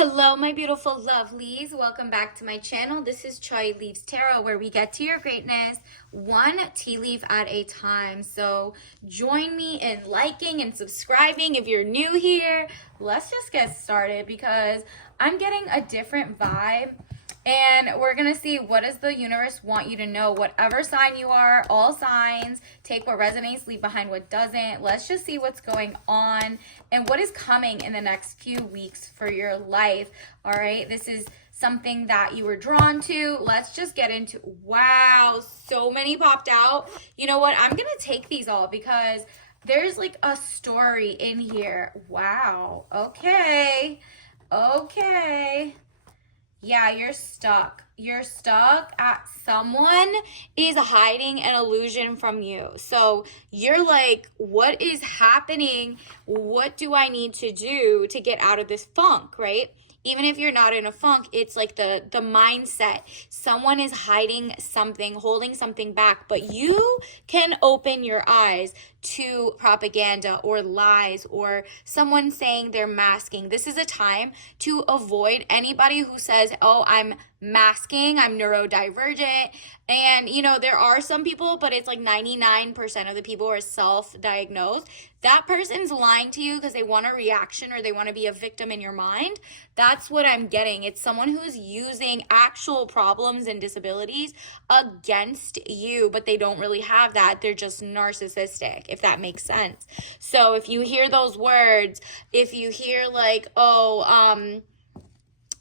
Hello, my beautiful lovelies. Welcome back to my channel. This is Choi Leaves Tarot, where we get to your greatness one tea leaf at a time. So join me in liking and subscribing if you're new here. Let's just get started because I'm getting a different vibe. And we're going to see, what does the universe want you to know? Whatever sign you are, all signs, take what resonates, leave behind what doesn't. Let's just see what's going on and what is coming in the next few weeks for your life. All right, this is something that you were drawn to. Let's just get into, wow, so many popped out. You know what? I'm going to take these all because there's like a story in here. Wow. Okay. Yeah, you're stuck. You're stuck at someone is hiding an illusion from you. So you're like, what is happening? What do I need to do to get out of this funk, right? Even if you're not in a funk, it's like the mindset. Someone is hiding something, holding something back, but you can open your eyes to propaganda or lies or someone saying they're masking. This is a time to avoid anybody who says, oh, I'm masking, I'm neurodivergent. And, you know, there are some people, but it's like 99% of the people are self-diagnosed. That person's lying to you because they want a reaction or they want to be a victim in your mind. That's what I'm getting. It's someone who's using actual problems and disabilities against you, but they don't really have that. They're just narcissistic, if that makes sense. So if you hear those words, if you hear like, oh,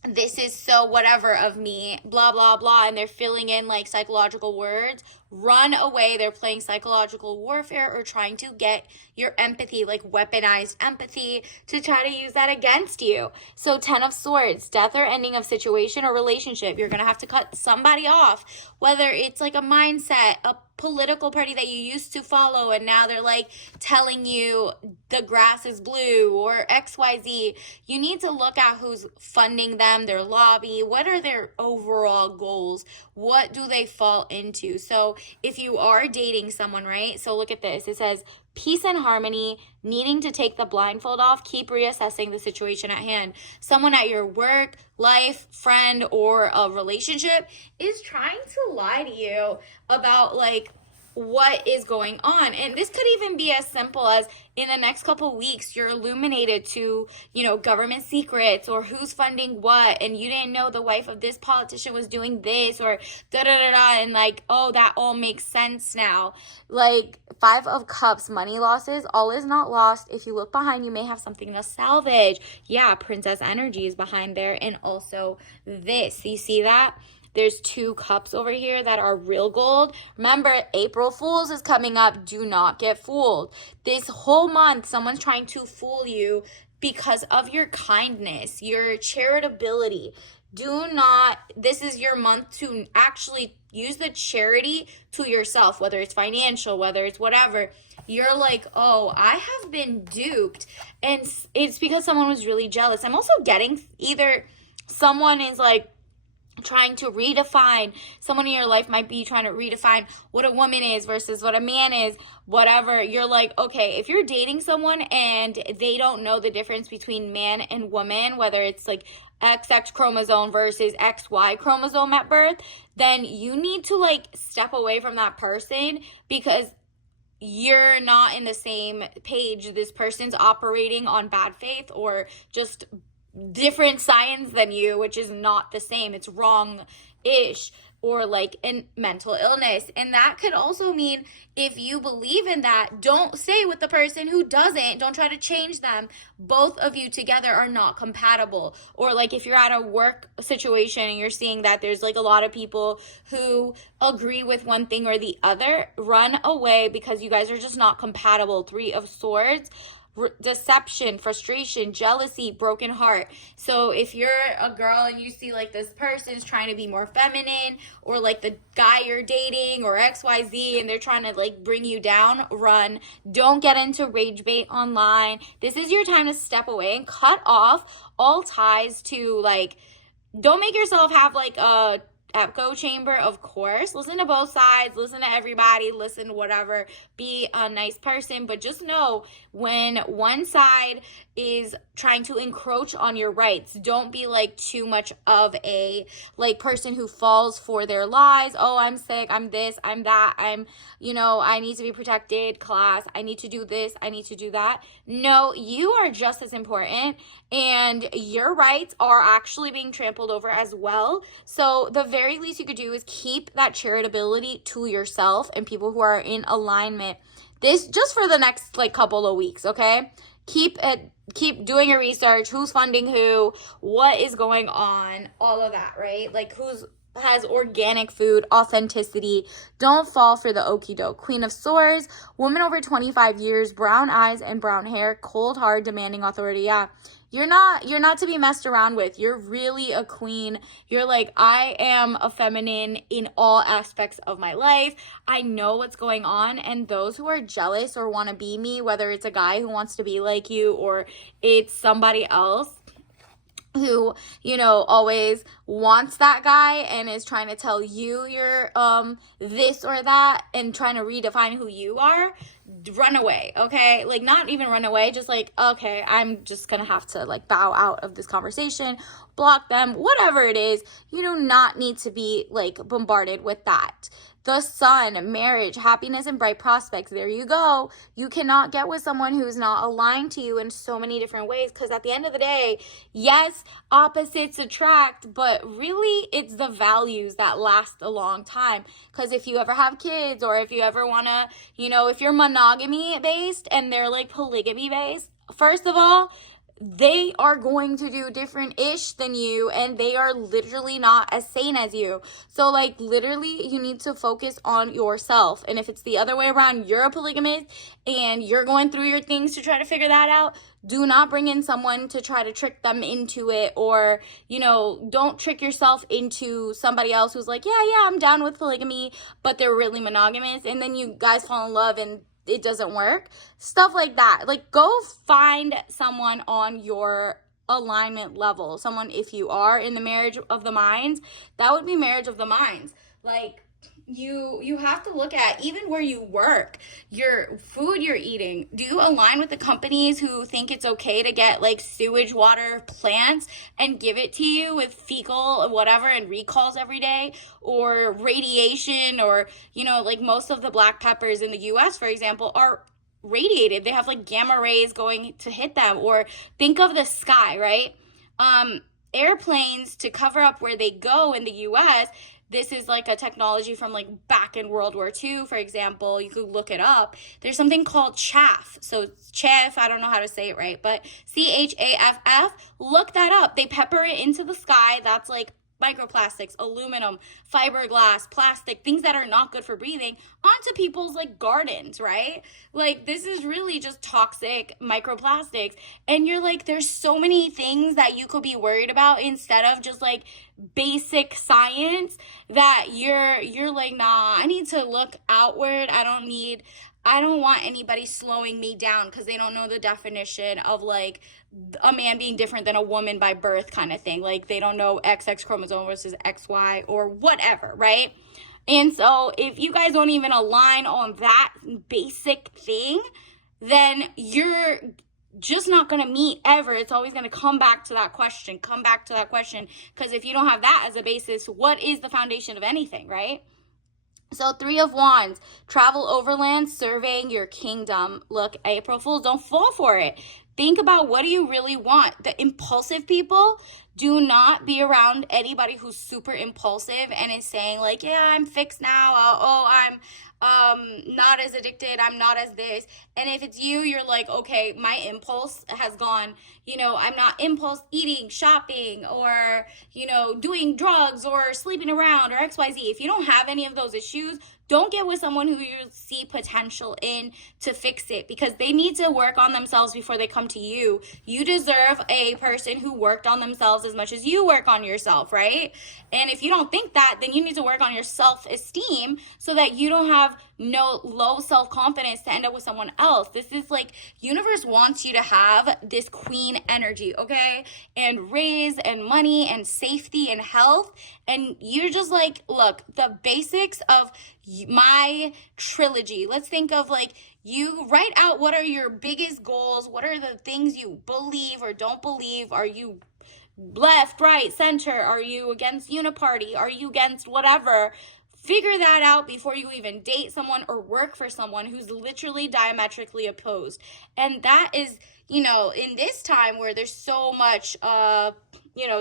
this is so whatever of me, blah, blah, blah, and they're filling in like psychological words, run away. They're playing psychological warfare or trying to get your empathy, like weaponized empathy, to try to use that against you. So 10 of Swords, death or ending of situation or relationship. You're going to have to cut somebody off, whether it's like a mindset, a political party that you used to follow and now they're like telling you the grass is blue or XYZ. You need to look at who's funding them, their lobby, what are their overall goals, what do they fall into. So if you are dating someone, right? So look at this. It says peace and harmony, needing to take the blindfold off, keep reassessing the situation at hand. Someone at your work, life, friend, or a relationship is trying to lie to you about like what is going on. And this could even be as simple as in the next couple weeks, you're illuminated to, you know, government secrets or who's funding what. And you didn't know the wife of this politician was doing this or da-da-da-da. And like, oh, that all makes sense now. Like 5 of Cups, money losses, all is not lost. If you look behind, you may have something to salvage. Yeah, princess energy is behind there. And also this, you see that? There's 2 cups over here that are real gold. Remember, April Fool's is coming up. Do not get fooled. This whole month, someone's trying to fool you because of your kindness, your charitability. Do not, this is your month to actually use the charity to yourself, whether it's financial, whether it's whatever. You're like, oh, I have been duped. And it's because someone was really jealous. I'm also getting either someone is like, trying to redefine, someone in your life might be trying to redefine what a woman is versus what a man is, whatever. You're like, okay, if you're dating someone and they don't know the difference between man and woman, whether it's like XX chromosome versus XY chromosome at birth, then you need to like step away from that person because you're not in the same page. This person's operating on bad faith or just different science than you, which is not the same. It's wrong-ish, or like in mental illness. And that could also mean if you believe in that, don't stay with the person who doesn't. Don't try to change them. Both of you together are not compatible. Or like if you're at a work situation and you're seeing that there's like a lot of people who agree with one thing or the other, run away because you guys are just not compatible. 3 of Swords, deception, frustration, jealousy, broken heart. So if you're a girl and you see like this person's trying to be more feminine, or like the guy you're dating or XYZ and they're trying to like bring you down, run. Don't get into rage bait online. This is your time to step away and cut off all ties to like, don't make yourself have like a echo chamber. Of course, listen to both sides, listen to everybody, listen to whatever, be a nice person, but just know when one side is trying to encroach on your rights. Don't be like too much of a like person who falls for their lies. Oh, I'm sick, I'm this, I'm that, I'm, I need to be protected, class, I need to do this, I need to do that. No, you are just as important, and your rights are actually being trampled over as well. So the very least you could do is keep that charitability to yourself and people who are in alignment. This just for the next like couple of weeks, okay? Keep doing your research, who's funding who, what is going on, all of that, right? Like who's has organic food, authenticity. Don't fall for the okie doke. Queen of Swords, woman over 25 years, brown eyes and brown hair, cold, hard, demanding authority. Yeah. You're not to be messed around with. You're really a queen. You're like, I am a feminine in all aspects of my life. I know what's going on. And those who are jealous or want to be me, whether it's a guy who wants to be like you or it's somebody else who, always wants that guy and is trying to tell you you're this or that and trying to redefine who you are, run away, okay? Like, not even run away, just like, okay, I'm just gonna have to like bow out of this conversation, block them, whatever it is. You do not need to be like bombarded with that. The Sun, marriage, happiness, and bright prospects. There you go. You cannot get with someone who's not aligned to you in so many different ways, because at the end of the day, yes, opposites attract, but really it's the values that last a long time. Because if you ever have kids, or if you ever want to, if you're monogamy based and they're like polygamy based, first of all, they are going to do different ish than you, and they are literally not as sane as you. So like literally you need to focus on yourself. And if it's the other way around, you're a polygamist and you're going through your things to try to figure that out, do not bring in someone to try to trick them into it, or don't trick yourself into somebody else who's like, yeah, I'm down with polygamy, but they're really monogamous, and then you guys fall in love and it doesn't work. Stuff like that. Like, go find someone on your alignment level. Someone, if you are in the marriage of the minds, that would be marriage of the minds. Like, you have to look at even where you work, your food you're eating. Do you align with the companies who think it's okay to get like sewage water plants and give it to you with fecal whatever and recalls every day, or radiation, or like most of the black peppers in the US, for example, are radiated. They have like gamma rays going to hit them. Or think of the sky, right? Airplanes, to cover up where they go in the US, this is like a technology from like back in World War II, for example. You could look it up. There's something called chaff. So chaff, I don't know how to say it right, but CHAFF, look that up. They pepper it into the sky. That's like microplastics, aluminum, fiberglass, plastic, things that are not good for breathing, onto people's like gardens, right? Like, this is really just toxic microplastics. And you're like, there's so many things that you could be worried about instead of just like basic science, that you're like, nah, I need to look outward. I don't want anybody slowing me down because they don't know the definition of like a man being different than a woman by birth kind of thing. Like, they don't know XX chromosome versus XY or whatever, right? And so if you guys don't even align on that basic thing, then you're just not going to meet ever. It's always going to come back to that question, because if you don't have that as a basis, what is the foundation of anything, right? So 3 of Wands, travel overland, surveying your kingdom. Look, April Fools, don't fall for it. Think about, what do you really want? The impulsive people, do not be around anybody who's super impulsive and is saying like, yeah, I'm fixed now. I'm not as addicted. I'm not as this. And if it's you, you're like, okay, my impulse has gone, I'm not impulse eating, shopping, or, doing drugs or sleeping around or XYZ. If you don't have any of those issues, don't get with someone who you see potential in to fix it, because they need to work on themselves before they come to you. You deserve a person who worked on themselves as much as you work on yourself, right? And if you don't think that, then you need to work on your self-esteem so that you don't have have no low self-confidence to end up with someone else. This is like, universe wants you to have this queen energy, okay? And raise and money and safety and health. And you're just like, look, the basics of my trilogy. Let's think of like, you write out what are your biggest goals, what are the things you believe or don't believe. Are you left, right, center? Are you against uniparty? Are you against whatever? Figure that out before you even date someone or work for someone who's literally diametrically opposed. And that is, you know, in this time where there's so much,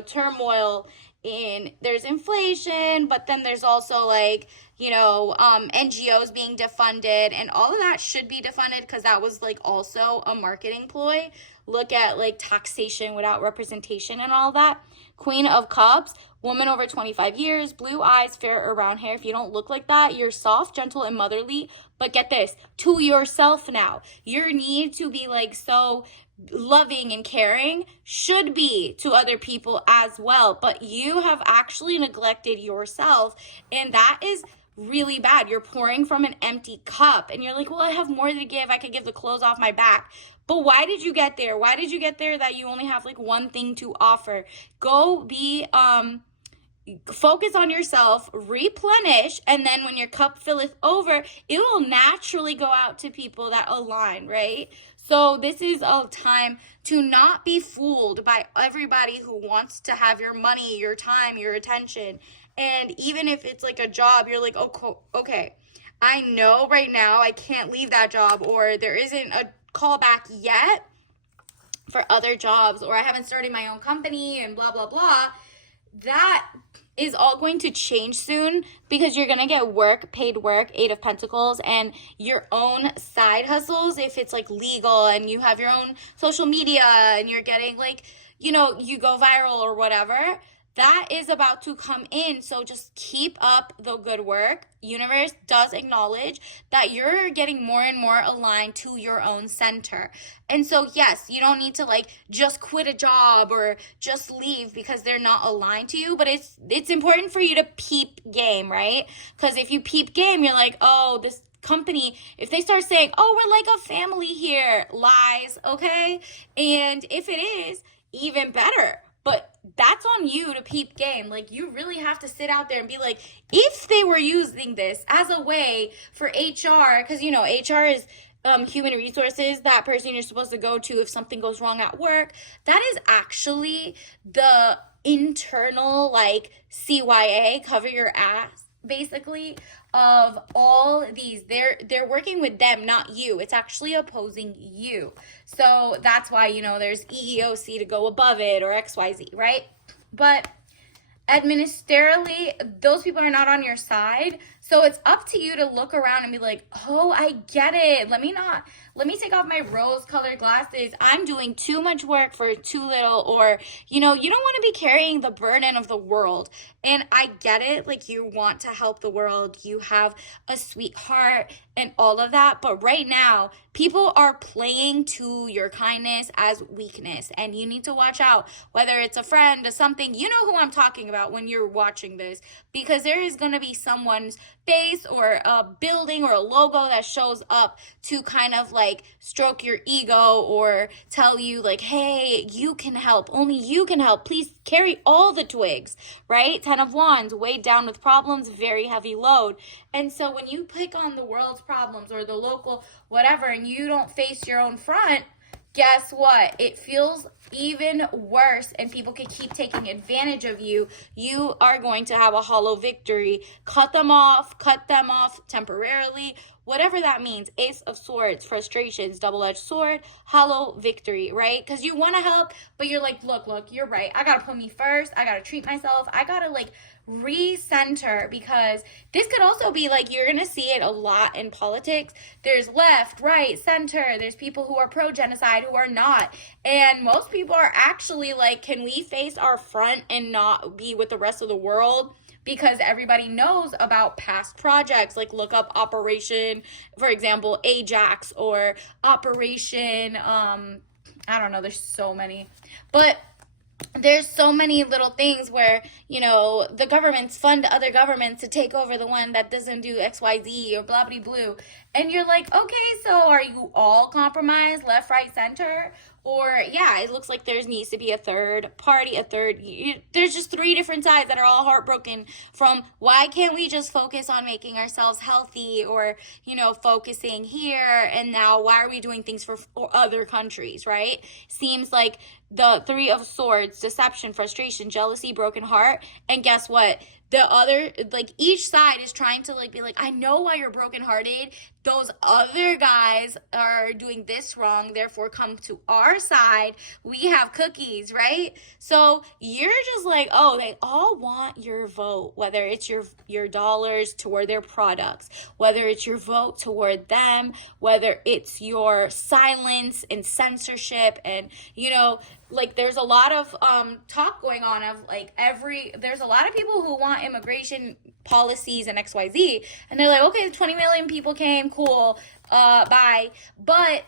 turmoil, in there's inflation, but then there's also like, NGOs being defunded, and all of that should be defunded because that was like also a marketing ploy. Look at like taxation without representation and all that. Queen of Cups, woman over 25 years, blue eyes, fair or brown hair. If you don't look like that, you're soft, gentle, and motherly. But get this, to yourself now. Your need to be like so loving and caring should be to other people as well. But you have actually neglected yourself, and that is really bad. You're pouring from an empty cup, and you're like, well, I have more to give. I could give the clothes off my back. But why did you get there? Why did you get there that you only have like one thing to offer? Go be, focus on yourself, replenish, and then when your cup filleth over, it will naturally go out to people that align, right? So this is a time to not be fooled by everybody who wants to have your money, your time, your attention. And even if it's like a job, you're like, oh, okay, I know right now I can't leave that job, or there isn't a callback yet for other jobs, or I haven't started my own company and blah, blah, blah. That is all going to change soon because you're going to get work, paid work, 8 of Pentacles, and your own side hustles. If it's like legal and you have your own social media and you're getting like, you go viral or whatever, that is about to come in. So just keep up the good work. Universe does acknowledge that you're getting more and more aligned to your own center. And so, yes, you don't need to like just quit a job or just leave because they're not aligned to you. But it's important for you to peep game, right? Because if you peep game, you're like, oh, this company, if they start saying, oh, we're like a family here, lies, okay? And if it is, even better. But that's on you to peep game. Like, you really have to sit out there and be like, if they were using this as a way for HR, because, HR is human resources, that person you're supposed to go to if something goes wrong at work. That is actually the internal, like, CYA, cover your ass, basically, of all these. They're working with them, not you. It's actually opposing you. So that's why, there's EEOC to go above it, or XYZ, right? But administratively, those people are not on your side. So it's up to you to look around and be like, oh, I get it. Let me take off my rose-colored glasses. I'm doing too much work for too little. Or, you don't want to be carrying the burden of the world. And I get it. Like, you want to help the world. You have a sweetheart and all of that. But right now, people are playing to your kindness as weakness. And you need to watch out, whether it's a friend or something. You know who I'm talking about when you're watching this. Because there is going to be someone's face or a building or a logo that shows up to kind of like stroke your ego or tell you like, hey, you can help, only you can help, please carry all the twigs, right? 10 of Wands, weighed down with problems, very heavy load. And so when you pick on the world's problems or the local whatever and you don't face your own front, guess what? It feels even worse, and people can keep taking advantage of you. You are going to have a hollow victory. Cut them off temporarily, whatever that means. Ace of Swords, frustrations, double-edged sword, hollow victory, right? Because you want to help, but you're like, look, you're right. I got to put me first. I got to treat myself. I got to like recenter, because this could also be like, you're gonna see it a lot in politics. There's left, right, center. There's people who are pro-genocide, who are not, and most people are actually like, can we face our front and not be with the rest of the world? Because everybody knows about past projects. Like, look up Operation, for example, Ajax, or Operation I don't know, there's so many, but there's so many little things where, the governments fund other governments to take over the one that doesn't do XYZ or blah blah blue. And you're like, okay, so are you all compromised, left, right, center? Or, yeah, it looks like there needs to be a third party, there's just three different sides that are all heartbroken from why can't we just focus on making ourselves healthy, or, focusing here, and now why are we doing things for other countries, right? Seems like the three of swords: deception, frustration, jealousy, broken heart. And guess what? The other, like, each side is trying to, like, be like, I know why you're brokenhearted. Those other guys are doing this wrong, therefore come to our side. We have cookies, right? So you're just like, oh, they all want your vote, whether it's your dollars toward their products, whether it's your vote toward them, whether it's your silence and censorship. And, like, there's a lot of talk going on of, like, there's a lot of people who want immigration policies and XYZ, and they're like, okay, 20 million people came, cool, bye. But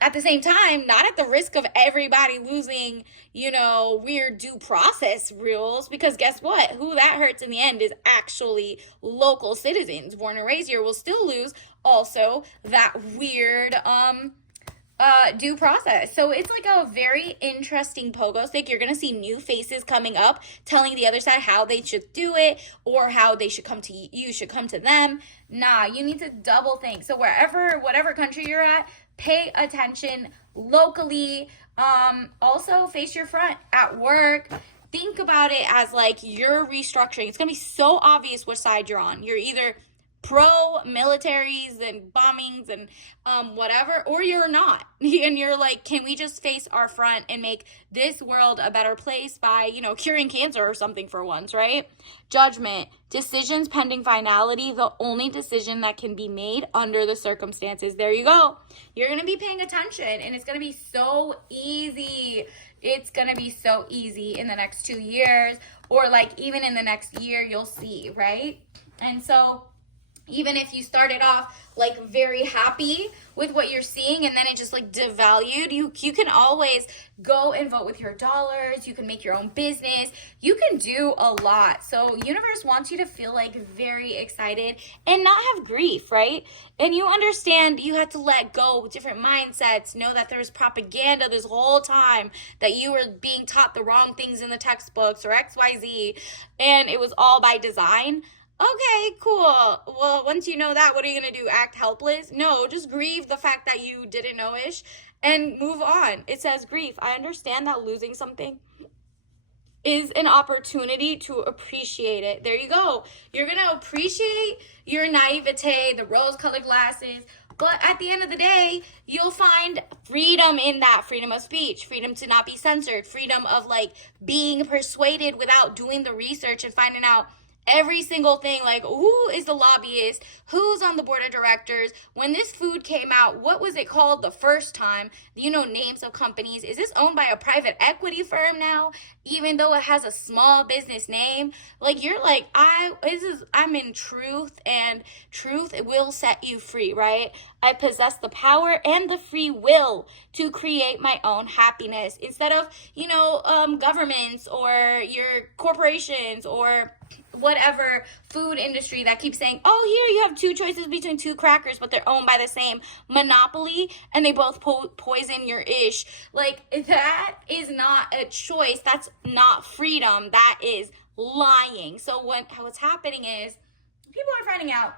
at the same time, not at the risk of everybody losing, weird due process rules, because guess what? Who that hurts in the end is actually local citizens. Born and raised here will still lose also that weird due process. So it's like a very interesting pogo stick. You're gonna see new faces coming up telling the other side how they should do it, or how they should come to you should come to them. Nah, you need to double think. So whatever country you're at, pay attention locally. Also face your front at work. Think about it as like you're restructuring. It's gonna be so obvious which side you're on. You're either pro-militaries and bombings and whatever, or you're not. And you're like, can we just face our front and make this world a better place by, curing cancer or something for once, right? Judgment, decisions pending finality, the only decision that can be made under the circumstances. There you go. You're going to be paying attention, and it's going to be so easy. It's going to be so easy in the next 2 years, or like even in the next year, you'll see, right? And so even if you started off like very happy with what you're seeing, and then it just like devalued, you can always go and vote with your dollars. You can make your own business. You can do a lot. So universe wants you to feel like very excited and not have grief, right? And you understand you have to let go of different mindsets. Know that there's propaganda this whole time, that you were being taught the wrong things in the textbooks or XYZ, and it was all by design. Okay, cool. Well, once you know that, what are you going to do? Act helpless? No, just grieve the fact that you didn't know-ish and move on. It says grief. I understand that losing something is an opportunity to appreciate it. There you go. You're going to appreciate your naivete, the rose-colored glasses, but at the end of the day, you'll find freedom in that. Freedom of speech, freedom to not be censored, freedom of like being persuaded without doing the research and finding out every single thing, like who is the lobbyist, who's on the board of directors, when this food came out, what was it called the first time, names of companies, is this owned by a private equity firm now, even though it has a small business name? Like, you're like, I'm in truth, and truth will set you free, right? I possess the power and the free will to create my own happiness, instead of governments or your corporations or whatever food industry that keeps saying, oh, here you have two choices between two crackers, but they're owned by the same monopoly and they both poison your ish. Like, that is not a choice. That's not freedom. That is lying. So what's happening is people are finding out,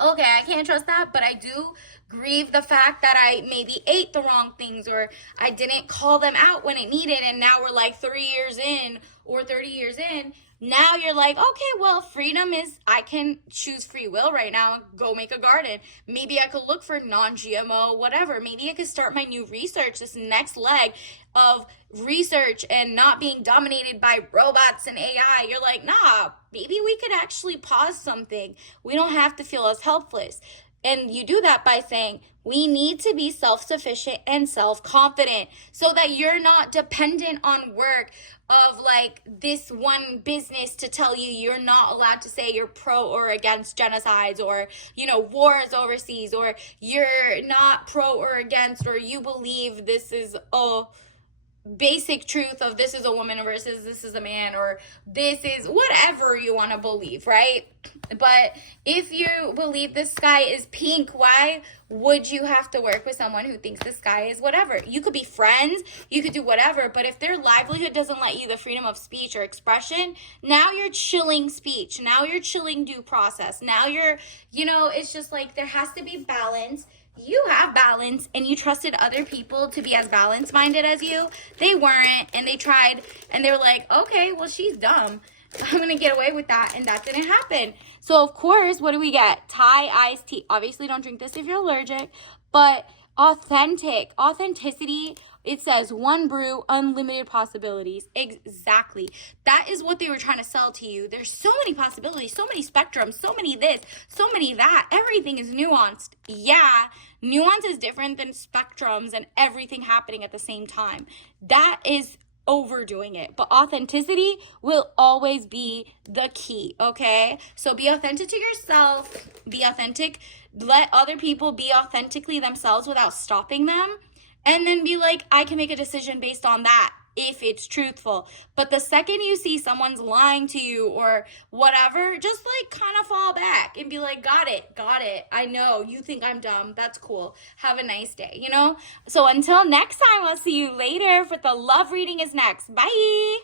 okay, I can't trust that, but I do grieve the fact that I maybe ate the wrong things, or I didn't call them out when it needed, and now we're like 3 years in or 30 years in. Now you're like, okay, well, freedom is, I can choose free will right now and go make a garden. Maybe I could look for non-GMO, whatever. Maybe I could start my new research, this next leg of research, and not being dominated by robots and AI. You're like, nah, maybe we could actually pause something. We don't have to feel as helpless. And you do that by saying, we need to be self-sufficient and self-confident so that you're not dependent on work of like this one business to tell you you're not allowed to say you're pro or against genocides, or, wars overseas, or you're not pro or against, or you believe this is, basic truth of this is a woman versus this is a man, or this is whatever you want to believe, right? But if you believe the sky is pink, why would you have to work with someone who thinks the sky is whatever? You could be friends, you could do whatever, but if their livelihood doesn't let you the freedom of speech or expression, now you're chilling speech, now you're chilling due process, now you're, it's just like there has to be balance. You have balance, and you trusted other people to be as balance minded as you. They weren't, and they tried, and they were like, okay, well, she's dumb, I'm gonna get away with that, and that didn't happen. So of course, what do we get? Thai iced tea. Obviously don't drink this if you're allergic, but authenticity. It says one brew, unlimited possibilities. Exactly. That is what they were trying to sell to you. There's so many possibilities, so many spectrums, so many this, so many that. Everything is nuanced. Yeah, nuance is different than spectrums and everything happening at the same time. That is overdoing it. But authenticity will always be the key, okay? So be authentic to yourself. Be authentic. Let other people be authentically themselves without stopping them. And then be like, I can make a decision based on that if it's truthful. But the second you see someone's lying to you or whatever, just like kind of fall back and be like, got it. I know you think I'm dumb. That's cool. Have a nice day, So until next time, I'll see you later. For the love reading is next. Bye.